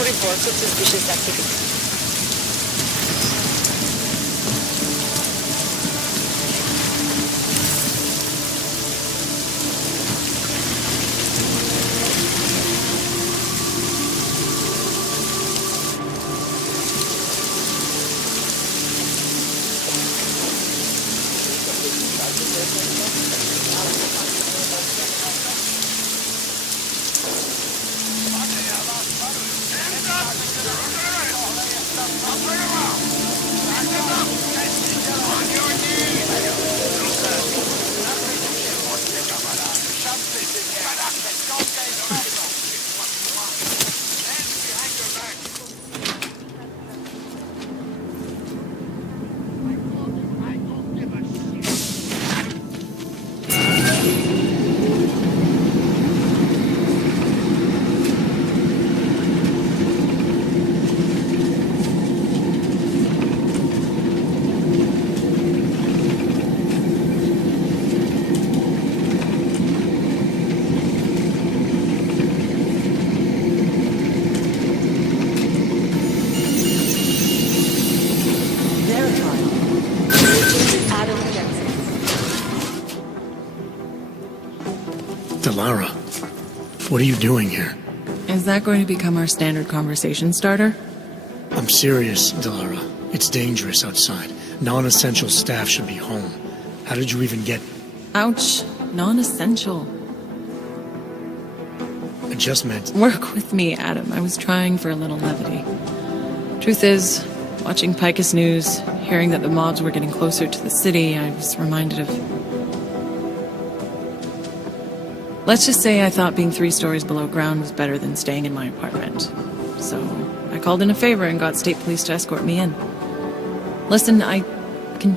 no reports of suspicious activity. Lara, what are you doing here? Is that going to become our standard conversation starter? I'm serious, Delara. It's dangerous outside. Non-essential staff should be home. How did you even get... Ouch. Non-essential. I just meant... Work with me, Adam. I was trying for a little levity. Truth is, watching Picus News, hearing that the mobs were getting closer to the city, I was reminded of... Let's just say I thought being 3 stories below ground was better than staying in my apartment. So I called in a favor and got state police to escort me in. Listen, I can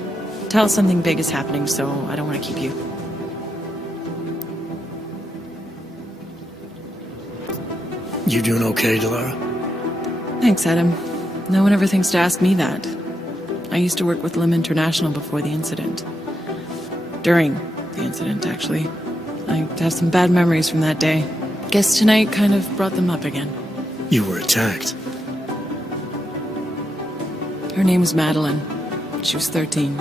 tell something big is happening, so I don't want to keep you. You doing okay, Delara? Thanks, Adam. No one ever thinks to ask me that. I used to work with Lim International before the incident. During the incident, actually. I have some bad memories from that day. Guess tonight kind of brought them up again. You were attacked. Her name was Madeline. She was 13.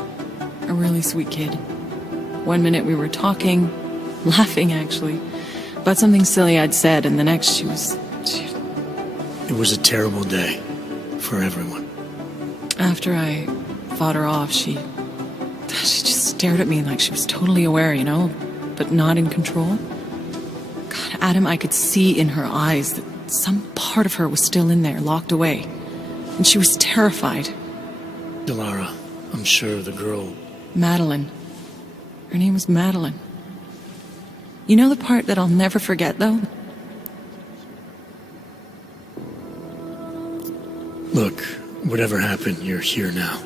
A really sweet kid. One minute we were talking, laughing actually, about something silly I'd said, and the next she was... It was a terrible day. For everyone. After I fought her off, she just stared at me like she was totally aware, you know? But not in control. God, Adam, I could see in her eyes that some part of her was still in there, locked away. And she was terrified. Delara, I'm sure the girl... Madeline. Her name was Madeline. You know the part that I'll never forget, though? Look, whatever happened, you're here now.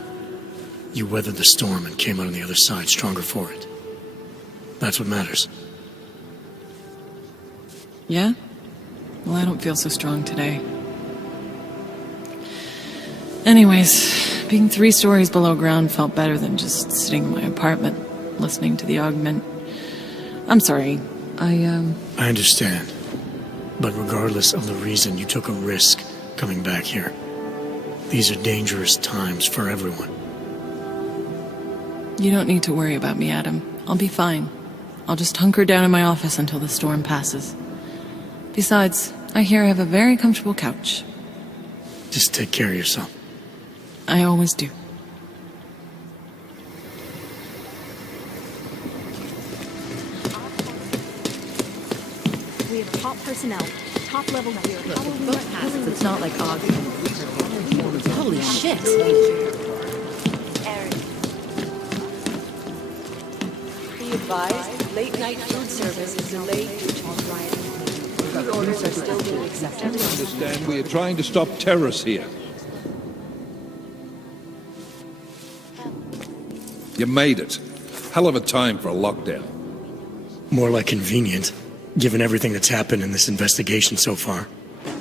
You weathered the storm and came out on the other side stronger for it. That's what matters. Yeah? Well, I don't feel so strong today. Anyways, being 3 stories below ground felt better than just sitting in my apartment, listening to the augment. I'm sorry, I understand. But regardless of the reason, you took a risk coming back here. These are dangerous times for everyone. You don't need to worry about me, Adam. I'll be fine. I'll just hunker down in my office until the storm passes. Besides, I hear I have a very comfortable couch. Just take care of yourself. I always do. We have top personnel, top level here. It's not like August. Holy shit! Be advised, late night food service is delayed due to rioting. Food orders are still being accepted. Understand, we are trying to stop terrorists here. You made it. Hell of a time for a lockdown. More like convenient, given everything that's happened in this investigation so far.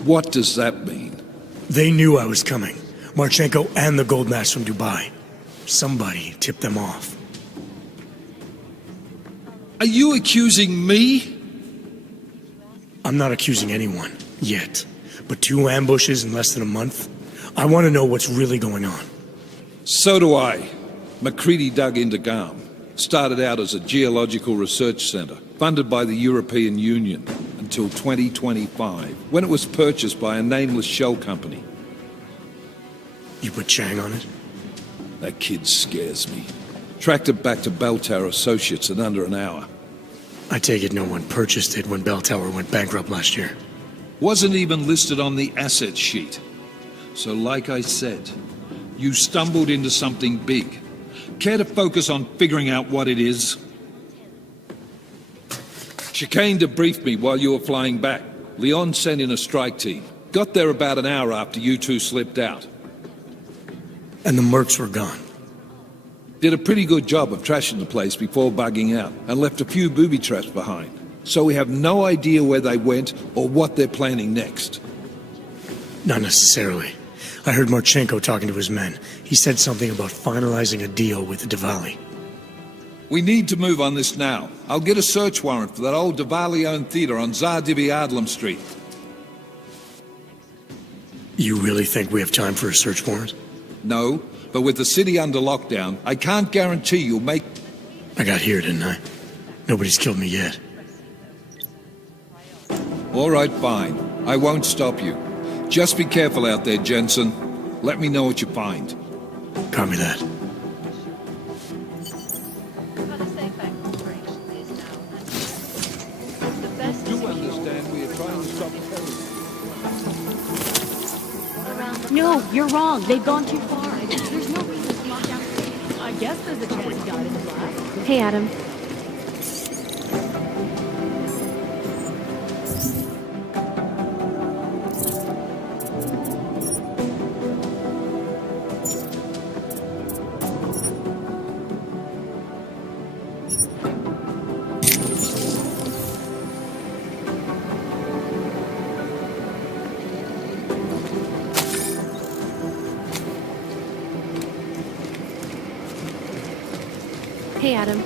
What does that mean? They knew I was coming. Marchenko and the gold mask from Dubai. Somebody tipped them off. Are you accusing me? I'm not accusing anyone, yet. but 2 ambushes in less than a month? I want to know what's really going on. So do I. McCready dug into Garm. Started out as a geological research centre, funded by the European Union, until 2025, when it was purchased by a nameless shell company. You put Chang on it? That kid scares me. Tracked it back to Bell Tower Associates in under an hour. I take it no one purchased it when Bell Tower went bankrupt last year. Wasn't even listed on the asset sheet. So like I said, you stumbled into something big. Care to focus on figuring out what it is? Chicane debriefed me while you were flying back. Leon sent in a strike team. Got there about an hour after you two slipped out. And the mercs were gone. Did a pretty good job of trashing the place before bugging out, and left a few booby traps behind. So we have no idea where they went or what they're planning next. Not necessarily. I heard Marchenko talking to his men. He said something about finalizing a deal with the Diwali. We need to move on this now. I'll get a search warrant for that old Diwali-owned theater on Zardibi Adlam Street. You really think we have time for a search warrant? No, but with the city under lockdown, I can't guarantee you'll make... I got here, didn't I? Nobody's killed me yet. All right, fine. I won't stop you. Just be careful out there, Jensen. Let me know what you find. Copy that. You understand we are trying to stop terrorism. No, you're wrong. They've gone too far. There's no reason to lock down. I guess there's a chance he got in the blast. Hey, Adam. Hey, Adam.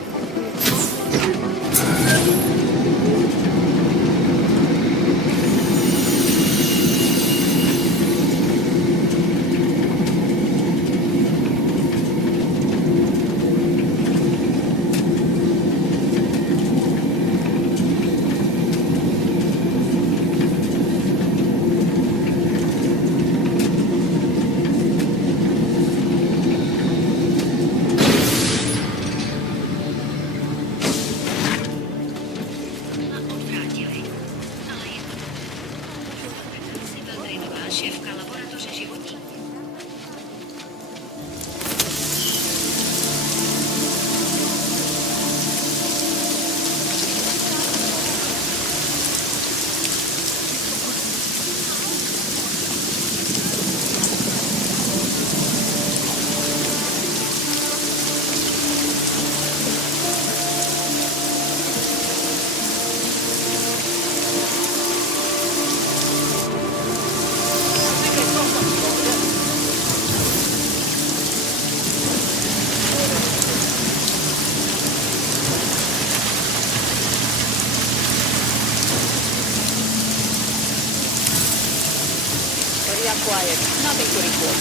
Quiet. Nothing to report.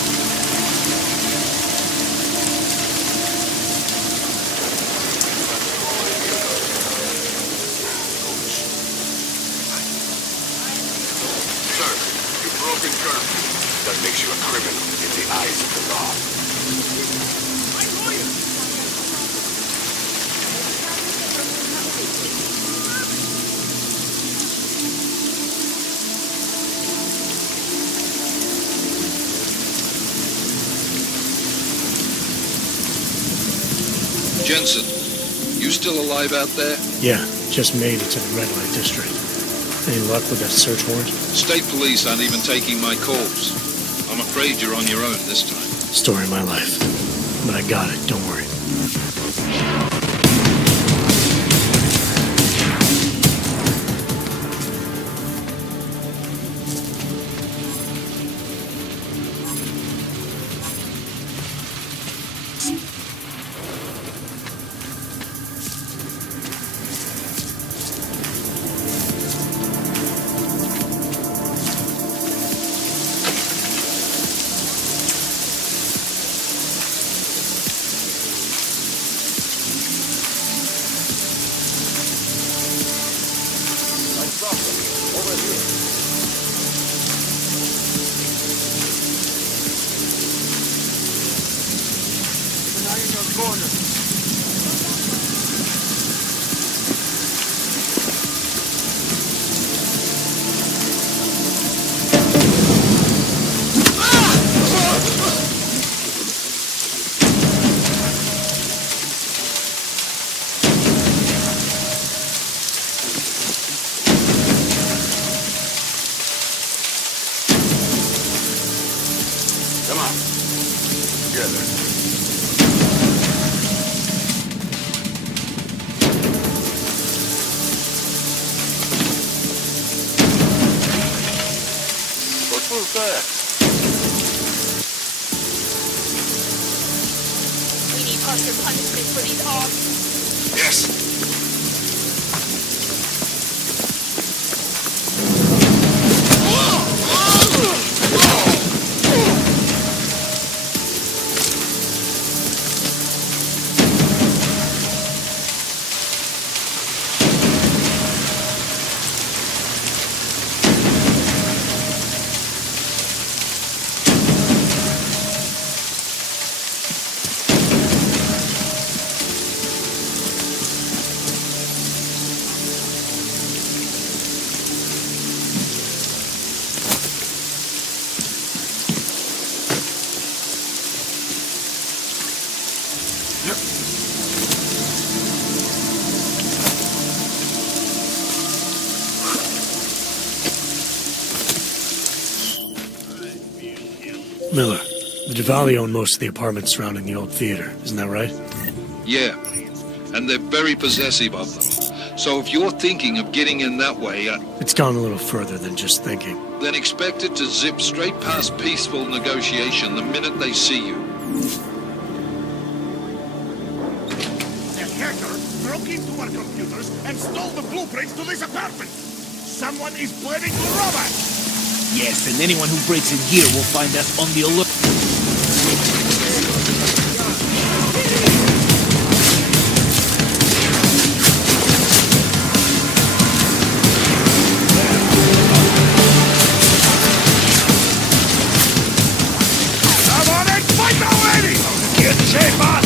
Sir, you've broken German. That makes you a criminal in the eyes of the law. Jensen, you still alive out there? Yeah, just made it to the red light district. Any luck with that search warrant? State police aren't even taking my calls. I'm afraid you're on your own this time. Story of my life. But I got it, don't worry. Yes. Miller, the Duvalli own most of the apartments surrounding the old theater, isn't that right? Yeah, and they're very possessive of them. So if you're thinking of getting in that way, It's gone a little further than just thinking. then expect it to zip straight past peaceful negotiation the minute they see you. The hacker broke into our computers and stole the blueprints to this apartment. Someone is planning to rob us. Yes, and anyone who breaks in here will find us on the alert. Come on and fight already! Get shape on!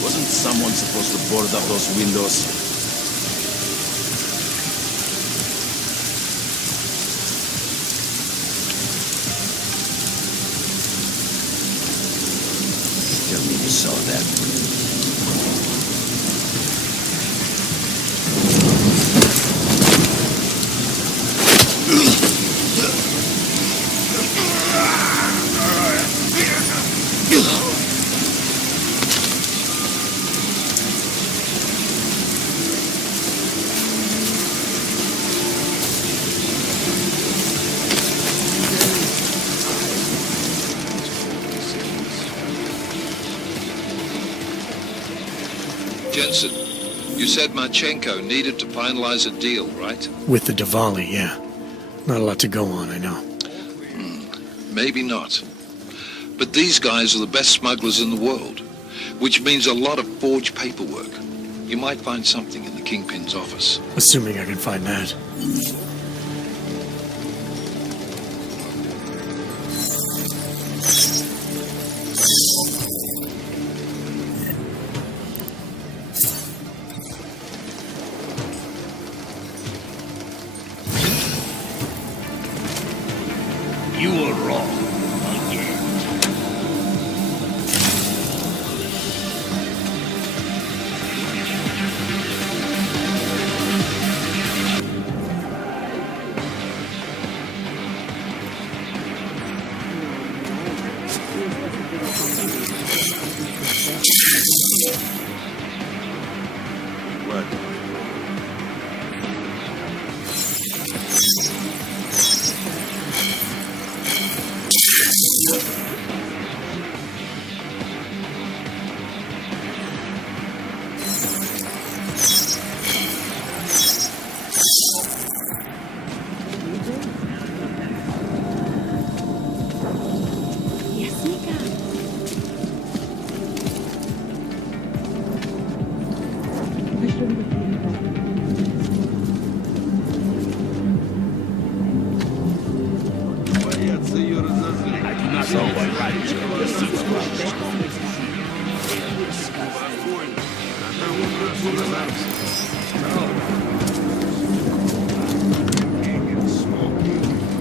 Wasn't someone supposed to board up those windows? Tell me you saw that. Jensen, you said Marchenko needed to finalize a deal, right? With the Diwali, yeah. Not a lot to go on, I know. Maybe not. But these guys are the best smugglers in the world, which means a lot of forged paperwork. You might find something in the Kingpin's office. Assuming I can find that. You were wrong. Again. What?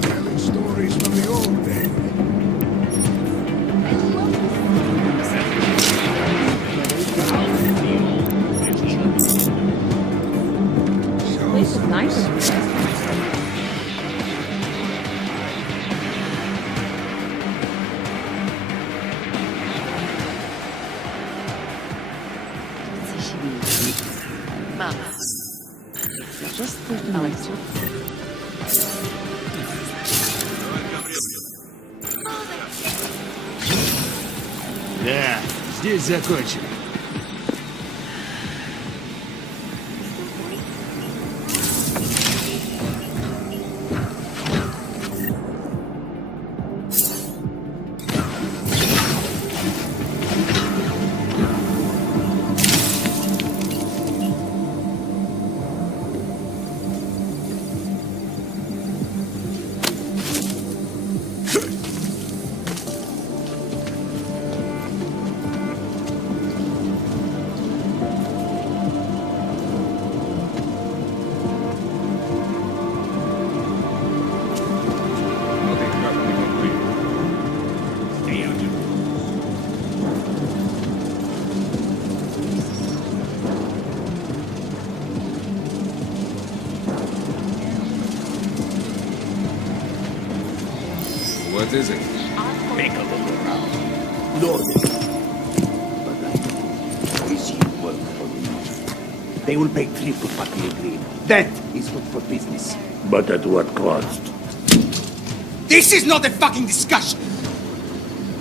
Telling stories from the old days. I'll Да, здесь закончим. What is it? Take a look around. Loaded. But I know this shit work for me. They will pay triple what we agreed. That is good for business. But at what cost? This is not a fucking discussion!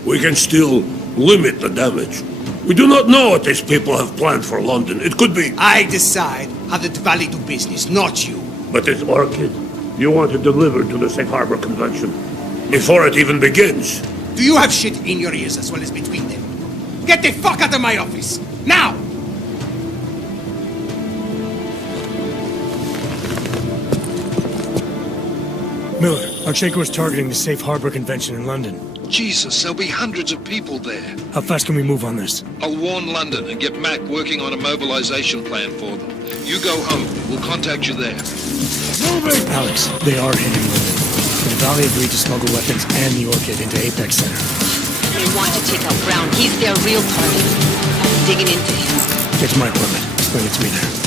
We can still limit the damage. We do not know what these people have planned for London. It could be... I decide how the Valley do business, not you. But it's Orchid. You want to deliver to the Safe Harbor Convention before it even begins. Do you have shit in your ears as well as between them? Get the fuck out of my office! Now! Miller, Archenko is targeting the Safe Harbor Convention in London. Jesus, there'll be hundreds of people there. How fast can we move on this? I'll warn London and get Mac working on a mobilization plan for them. You go home. We'll contact you there. Alex, they are hitting London. The Valley agreed to smuggle weapons and the Orchid into Apex Center. They want to take out Brown. He's their real target. I'm digging into him. Get to my equipment. Bring it to me there.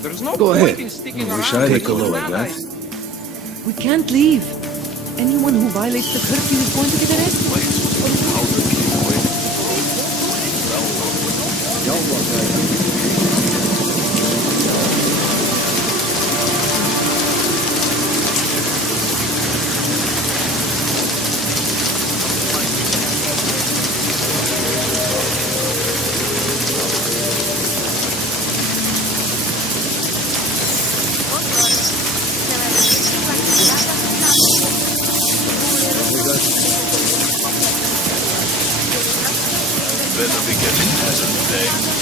There's no Go point ahead. in sticking I wish around I with could those go like that. allies. We can't leave. Anyone who violates the curfew is going to get arrested. Better be getting hazard today.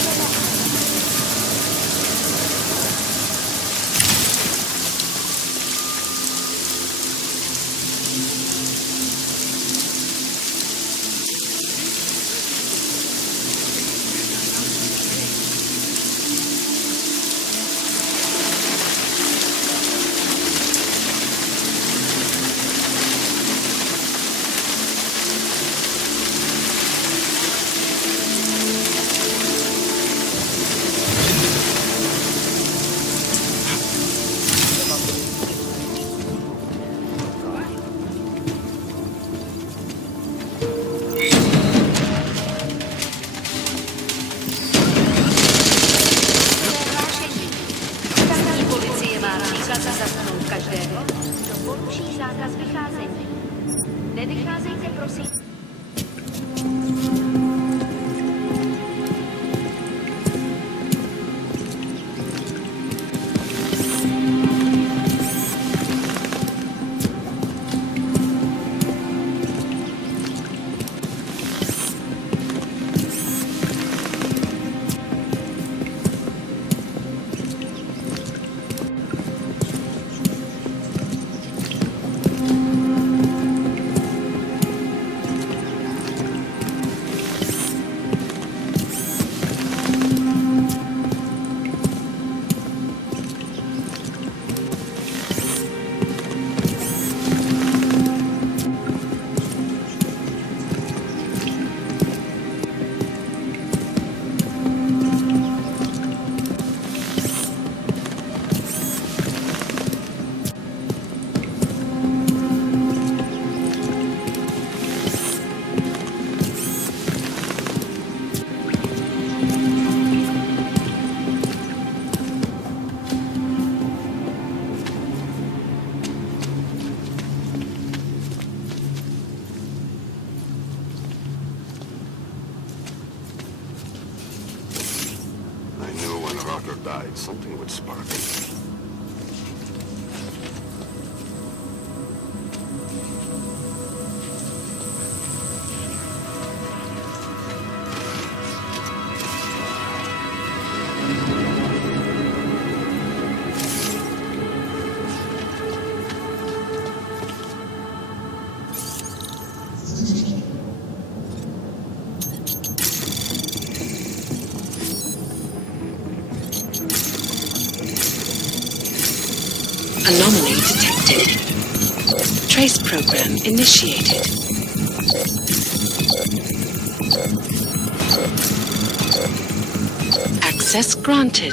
zákaz zatknout každého, kdo poruší zákaz vycházení. Nevycházejte, prosím. Died, something would spark it. Anomaly detected. Trace program initiated. Access granted.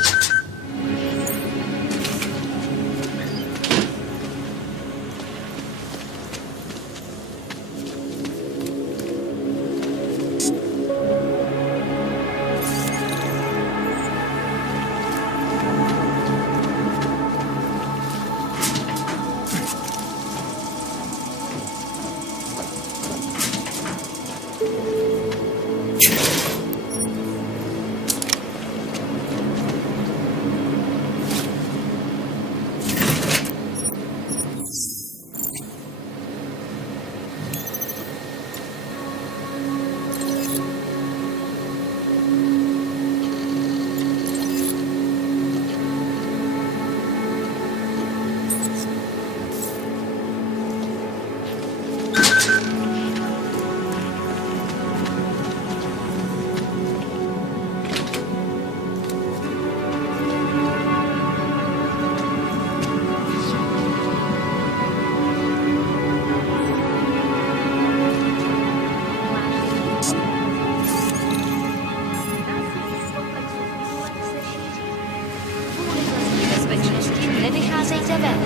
Nevycházejte ven.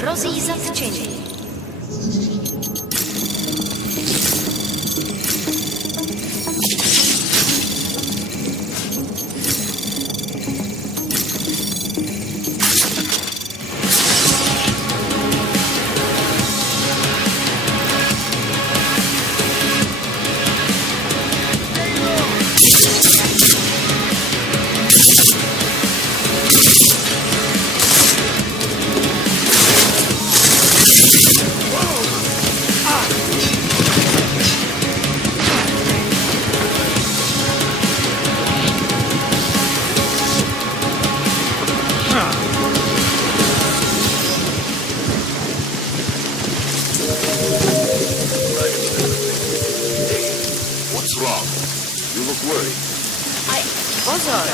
Hrozí zatčení. What's wrong? You look worried. Pozor!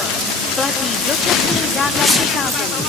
Platí dočasný zákaz vycházení.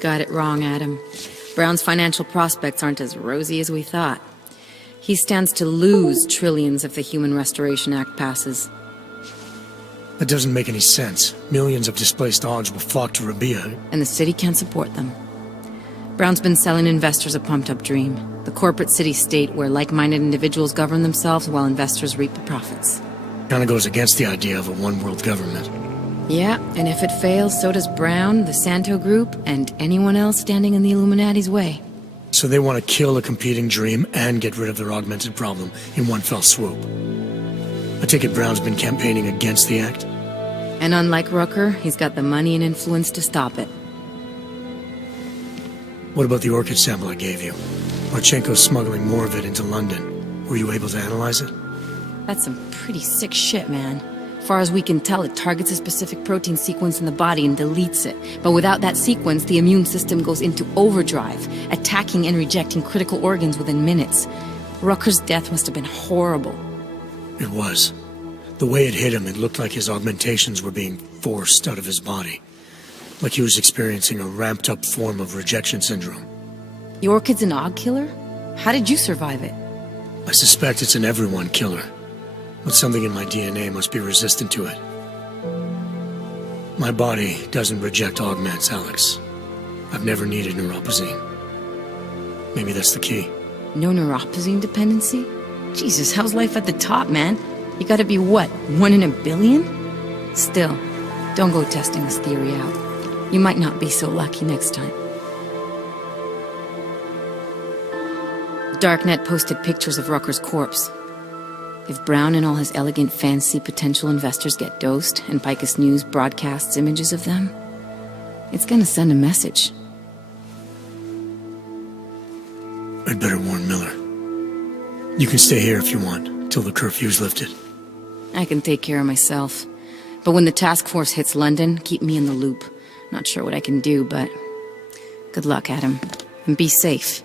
got it wrong, Adam. Brown's financial prospects aren't as rosy as we thought. He stands to lose trillions if the Human Restoration Act passes. That doesn't make any sense. Millions of displaced Augs will flock to Rabia. And the city can't support them. Brown's been selling investors a pumped-up dream. The corporate city-state where like-minded individuals govern themselves while investors reap the profits. Kinda goes against the idea of a one-world government. Yeah, and if it fails, so does Brown, the Santo Group, and anyone else standing in the Illuminati's way. So they want to kill a competing dream and get rid of their augmented problem in one fell swoop. I take it Brown's been campaigning against the act? And unlike Rucker, he's got the money and influence to stop it. What about the orchid sample I gave you? Marchenko's smuggling more of it into London. Were you able to analyze it? That's some pretty sick shit, man. Far as we can tell, it targets a specific protein sequence in the body and deletes it. But without that sequence, the immune system goes into overdrive, attacking and rejecting critical organs within minutes. Rucker's death must have been horrible. It was. The way it hit him, it looked like his augmentations were being forced out of his body. Like he was experiencing a ramped-up form of rejection syndrome. The orchid's an Aug killer? How did you survive it? I suspect it's an everyone killer. But something in my DNA must be resistant to it. My body doesn't reject augments, Alex. I've never needed neuropozyne. Maybe that's the key. No neuropozyne dependency? Jesus, how's life at the top, man? You gotta be what, 1 in a billion? Still, don't go testing this theory out. You might not be so lucky next time. Darknet posted pictures of Rucker's corpse. If Brown and all his elegant fancy potential investors get dosed, and Picus News broadcasts images of them, it's gonna send a message. I'd better warn Miller. You can stay here if you want, till the curfew's lifted. I can take care of myself. But when the task force hits London, keep me in the loop. Not sure what I can do, but good luck, Adam. And be safe.